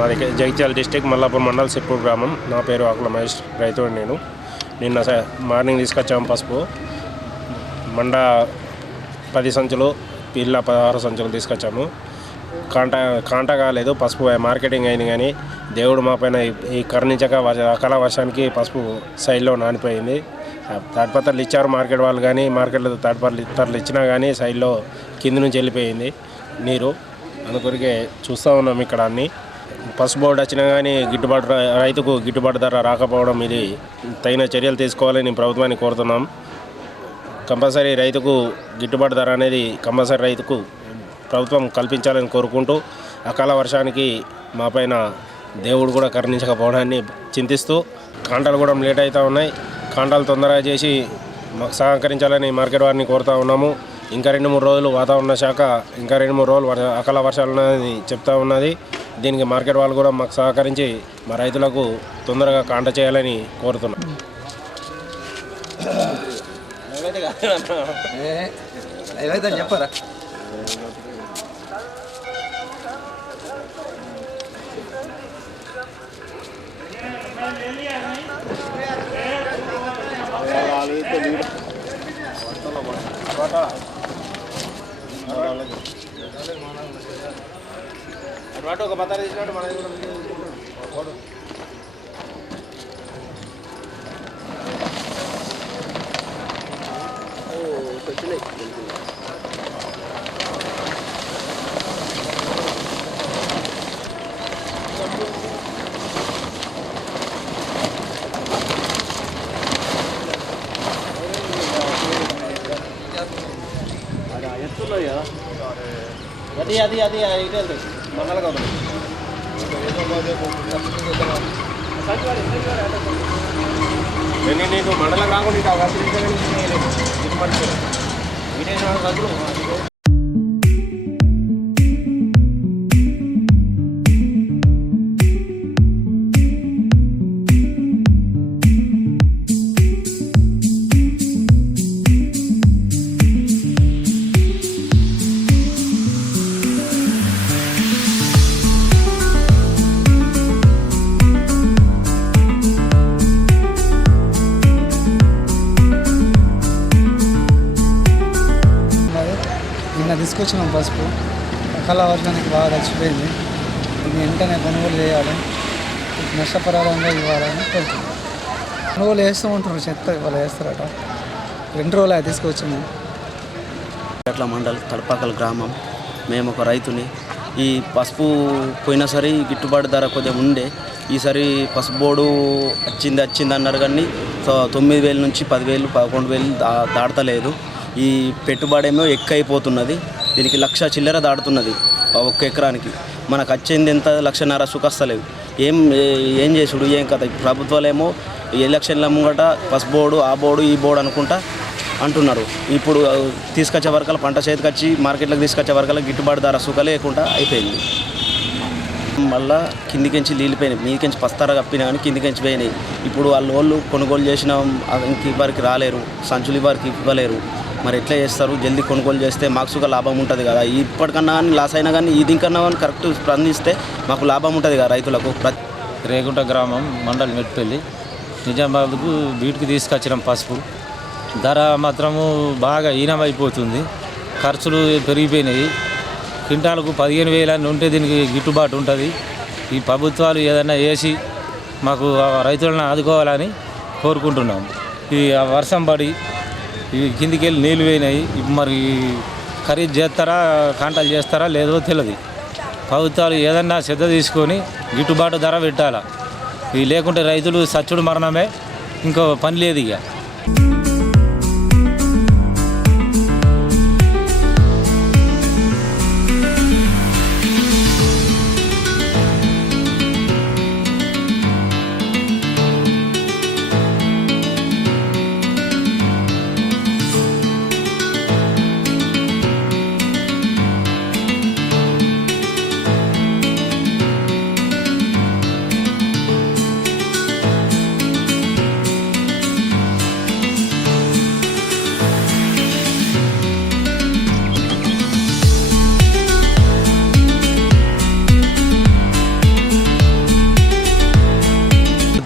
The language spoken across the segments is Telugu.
మాది జగిత్యాల డిస్టిక్ మల్లాపూర్ మండల్ సిర్పూర్ గ్రామం. నా పేరు ఆకుల మహేష్, రైతుడు. నిన్న మార్నింగ్ తీసుకొచ్చాము పసుపు. మండ 10 సంచులు, పిల్ల 16 సంచులు తీసుకొచ్చాము. కాంట కాలేదు, పసుపు మార్కెటింగ్ అయింది. కానీ దేవుడు మా పైన ఈ కరుణించక అకాల వర్షానికి పసుపు సైడ్లో నానిపోయింది. తాడిపత్రలు ఇచ్చారు మార్కెట్ వాళ్ళు, కానీ మార్కెట్లో తాడిపత్రలు ఇచ్చినా కానీ సైడ్లో కింది నుంచి వెళ్ళిపోయింది నీరు. అందుకొరికే చూస్తూ ఉన్నాం ఇక్కడ అన్నీ. పసుపు బోర్డు వచ్చినా కానీ రైతుకు గిట్టుబాటు ధర రాకపోవడం, ఇది తగిన చర్యలు తీసుకోవాలని ప్రభుత్వాన్ని కోరుతున్నాం. కంపల్సరీ రైతుకు గిట్టుబాటు ధర అనేది కంపల్సరీ రైతుకు ప్రభుత్వం కల్పించాలని కోరుకుంటూ, అకాల వర్షానికి మా పైన దేవుడు కూడా కరుణించకపోవడాన్ని చింతిస్తూ, కాంటాలు కూడా లేట్ అవుతూ ఉన్నాయి. కాంటాలు తొందరగా చేసి సహకరించాలని మార్కెట్ వారిని కోరుతూ ఉన్నాము. ఇంకా 2-3 రోజులు వాతావరణ శాఖ ఇంకా 2-3 రోజులు అకాల వర్షాలు ఉన్నది చెప్తా ఉన్నది. దీనికి మార్కెట్ వాళ్ళు కూడా మాకు సహకరించి మా రైతులకు తొందరగా కాంట చేయాలని కోరుతున్నాం. చెప్పరా ఒక బత్తాలు తీసినట్టు మన ఎత్తున్నాయి కదా, అది ఇటు వెళ్తాయి మంగళగా. నీకు మండలం కాకుండా నిన్న తీసుకొచ్చినాం పసుపు. అకాల వర్షానికి బాగా చచ్చిపోయింది. ఇది వెంటనే కొనుగోలు చేయాలి, నష్టపరిహారంగా ఇవ్వాలని కోరుతున్నాం. కొనుగోలు వేస్తూ ఉంటారు, చెత్త ఇవాళ వేస్తారట. 2 రోజులు అది తీసుకొచ్చినాం. అట్లా మండల్ తడపాకల్ గ్రామం. మేము ఒక రైతుని. ఈ పసుపు పోయినా సరే గిట్టుబాటు ధర కొద్దిగా ఉండే. ఈసారి పసుపు బోర్డు వచ్చింది అన్నారు, కానీ 9,000 నుంచి 10,000 11,000 దాటలేదు. ఈ పెట్టుబడి ఏమో ఎక్కువైపోతున్నది. దీనికి 1,00,000 చిల్లర దాటుతున్నది 1 ఎకరానికి. మనకు వచ్చేది ఎంత 1,50,000 సుఖస్తలేదు. ఏం చేసుడు ఏం కథ. ప్రభుత్వాలేమో ఎలక్షన్ల ముంగట పసుపు బోర్డు, ఆ బోర్డు, ఈ బోర్డు అనుకుంటా అంటున్నారు. ఇప్పుడు తీసుకొచ్చే వరకల పంట చేతికొచ్చి మార్కెట్లోకి తీసుకొచ్చే వరకల గిట్టుబాటు ధర సుఖ లేకుండా అయిపోయింది. మళ్ళీ కిందికించి నీళ్ళిపోయినాయి, మీదికించి పస్తారా కప్పినా కానీ కిందికించి పోయినాయి. ఇప్పుడు వాళ్ళు కొనుగోలు చేసిన ఇంక ఇవ్వరికి రాలేరు, సంచులు ఇవ్వరికి ఇవ్వలేరు. మరి ఎట్లా చేస్తారు? జల్దీ కొనుగోలు చేస్తే మాకు సుఖ లాభం ఉంటుంది కదా. ఇప్పటికన్నా కానీ లాస్ అయినా కానీ దీనికన్నా కానీ కరెక్ట్ స్పందిస్తే మాకు లాభం ఉంటుంది కదా రైతులకు. రేగుంట గ్రామం, మండల్ మెట్పల్లి, నిజామాబాద్కు బీటుకు తీసుకొచ్చినాం పసుపు. ధర మాత్రము బాగా ఈనమైపోతుంది, ఖర్చులు పెరిగిపోయినాయి. క్వింటాలకు 15,000 అని ఉంటే దీనికి గిట్టుబాటు ఉంటుంది. ఈ ప్రభుత్వాలు ఏదైనా వేసి మాకు రైతులను ఆదుకోవాలని కోరుకుంటున్నాము. ఈ వర్షం పడి ఈ కిందికి వెళ్ళి నీళ్ళు పోయినాయి. మరి ఖరీదు చేస్తారా, కాంటాలు చేస్తారా లేదో తెలియదు. ప్రభుత్వాలు ఏదన్నా శ్రద్ధ తీసుకొని గిట్టుబాటు ధర పెట్టాలా. ఇవి లేకుంటే రైతులు సచ్చుడు మరణమే, ఇంకో పని లేదు ఇక.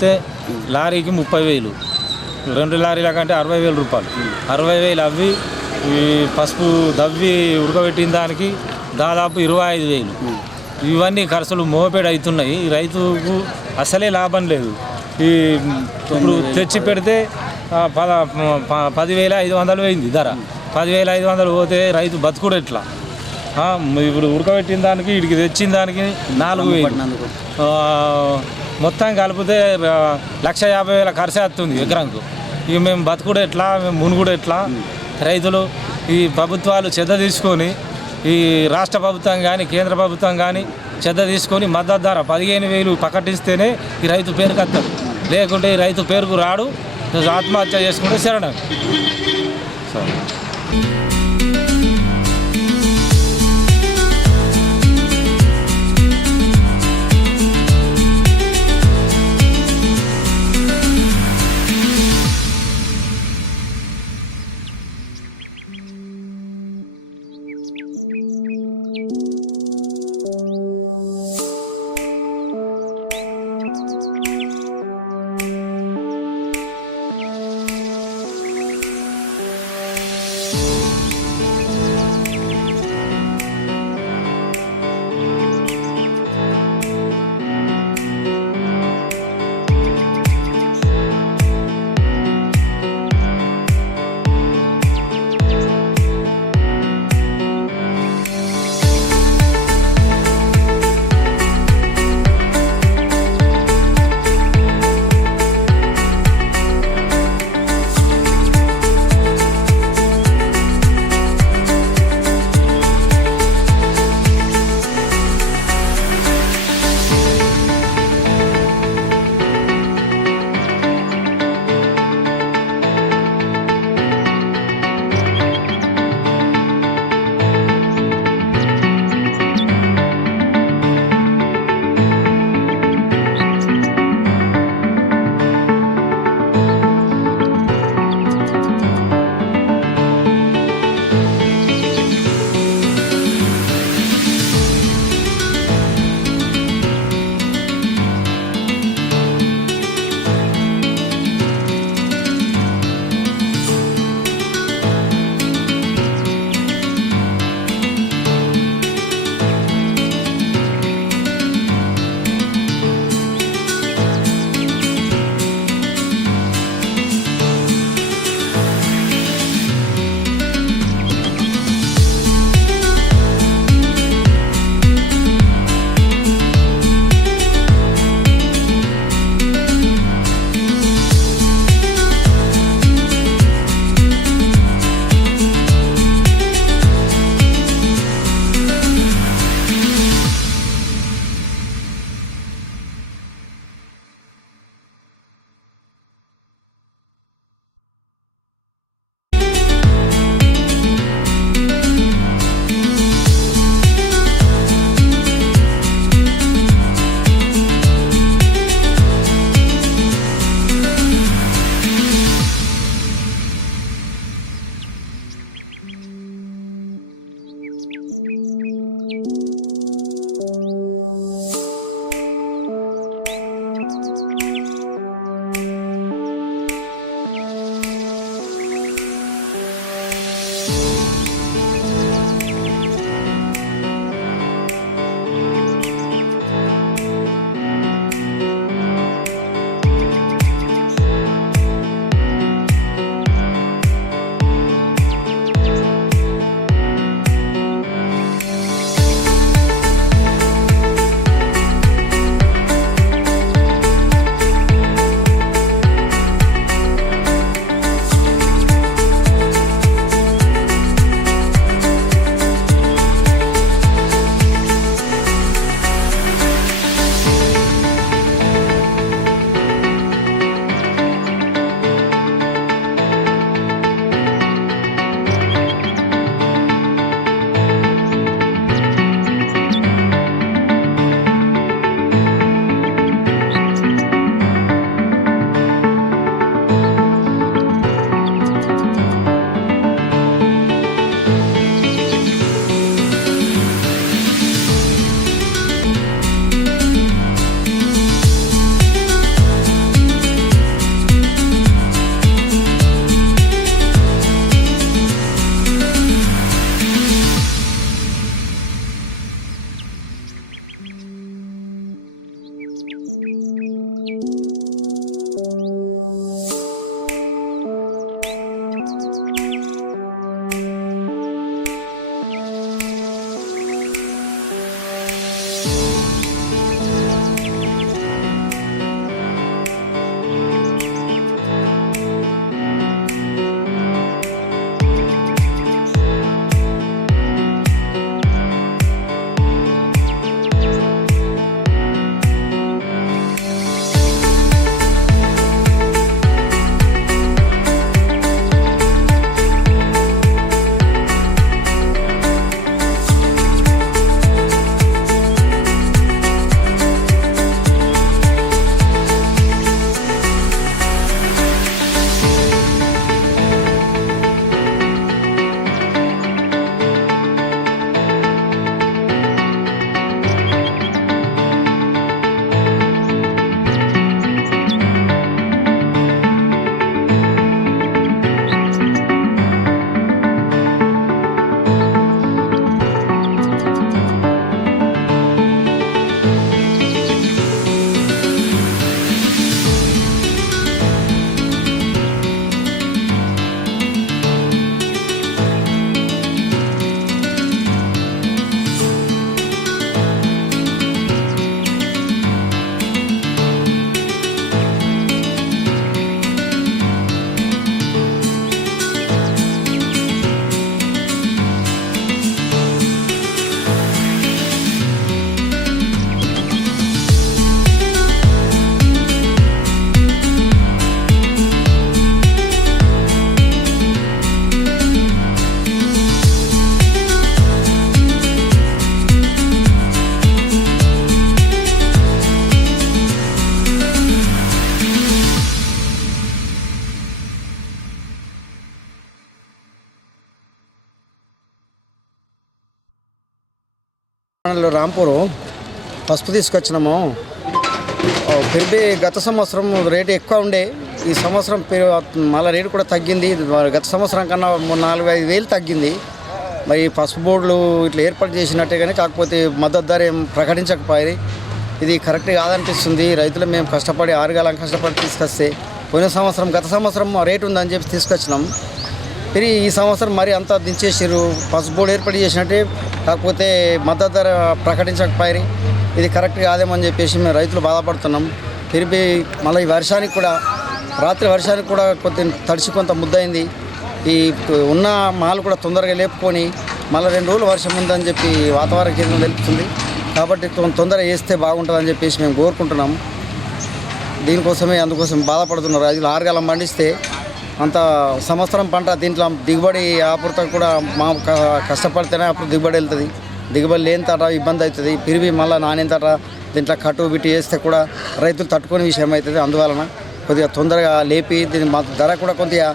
పోతే లారీకి 30,000, 2 లారీల కంటే 60,000 రూపాయలు. 60,000 అవి ఈ పసుపు దవ్వి ఉడకబెట్టిన దానికి దాదాపు 25,000. ఇవన్నీ ఖర్చులు మోపేడు అవుతున్నాయి. రైతుకు అసలే లాభం లేదు. ఈ ఇప్పుడు తెచ్చి పెడితే 10,500 పోయింది ధర. 10,500 పోతే రైతు బతుకుడు ఎట్లా? ఇప్పుడు ఉడకబెట్టిన దానికి ఇడికి తెచ్చిన దానికి 4,000. మొత్తం కలిపితే 1,50,000 ఖర్చు వస్తుంది ఎకరానికి. ఇక మేము బతుకుడు ఎట్లా, మేము మునుగుడు ఎట్లా? రైతులు ఈ ప్రభుత్వాలు శ్రద్ధ తీసుకొని, ఈ రాష్ట్ర ప్రభుత్వం కానీ కేంద్ర ప్రభుత్వం కానీ శ్రద్ధ తీసుకొని మద్దతు ధర 15,000 ప్రకటిస్తేనే ఈ రైతు పేరుకు వస్తాడు. లేకుంటే ఈ రైతు పేరుకు రాడు. ఆత్మహత్య చేసుకుంటే శరణం. మండలంలో రాంపూరు పసుపు తీసుకొచ్చినాము. పెరిగి గత సంవత్సరం రేటు ఎక్కువ ఉండే, ఈ సంవత్సరం మళ్ళీ రేటు కూడా తగ్గింది. గత సంవత్సరం కన్నా 4-5 వేలు తగ్గింది. మరి పసుపు బోర్డులు ఇట్లా ఏర్పాటు చేసినట్టే కానీ కాకపోతే మద్దతు ధర ఏం ప్రకటించకపోయి ఇది కరెక్ట్ కాదనిపిస్తుంది. రైతులు మేము కష్టపడి 6 కాలం కష్టపడి తీసుకొస్తే గత సంవత్సరం రేటు ఉందని చెప్పి తీసుకొచ్చినాం. తిరిగి ఈ సంవత్సరం మరి అంతా దించేసారు. పసుపు బోర్డు ఏర్పాటు చేసినట్టే కాకపోతే మద్దతు ధర ప్రకటించకపోయి ఇది కరెక్ట్ కాదేమని చెప్పేసి మేము రైతులు బాధపడుతున్నాం. తిరిగి మళ్ళీ ఈ వర్షానికి కూడా రాత్రి వర్షానికి కూడా తడిసి కొంత ముద్దయింది. ఈ ఉన్న మాలు కూడా తొందరగా లేపుకొని మళ్ళీ 2 రోజులు వర్షం ఉందని చెప్పి వాతావరణ కేంద్రం తెలుపుతుంది. కాబట్టి తొందరగా వేస్తే బాగుంటుందని చెప్పేసి మేము కోరుకుంటున్నాము. అందుకోసం బాధపడుతున్నారు రైతులు. 6 కాలం పండిస్తే అంత సంవత్సరం పంట దీంట్లో దిగుబడి ఆపురత కూడా మా కష్టపడితేనే అప్పుడు దిగుబడి వెళ్తుంది. దిగుబడి లేని తట ఇబ్బంది అవుతుంది. పిరివి మళ్ళీ నాణ్యత దీంట్లో కట్టు బిట్టి వేస్తే కూడా రైతులు తట్టుకునే విషయం అవుతుంది. అందువలన కొద్దిగా తొందరగా లేపి దీని ధర కూడా కొద్దిగా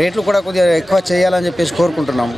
రేట్లు కూడా కొద్దిగా ఎక్కువ చేయాలని చెప్పేసి కోరుకుంటున్నాము.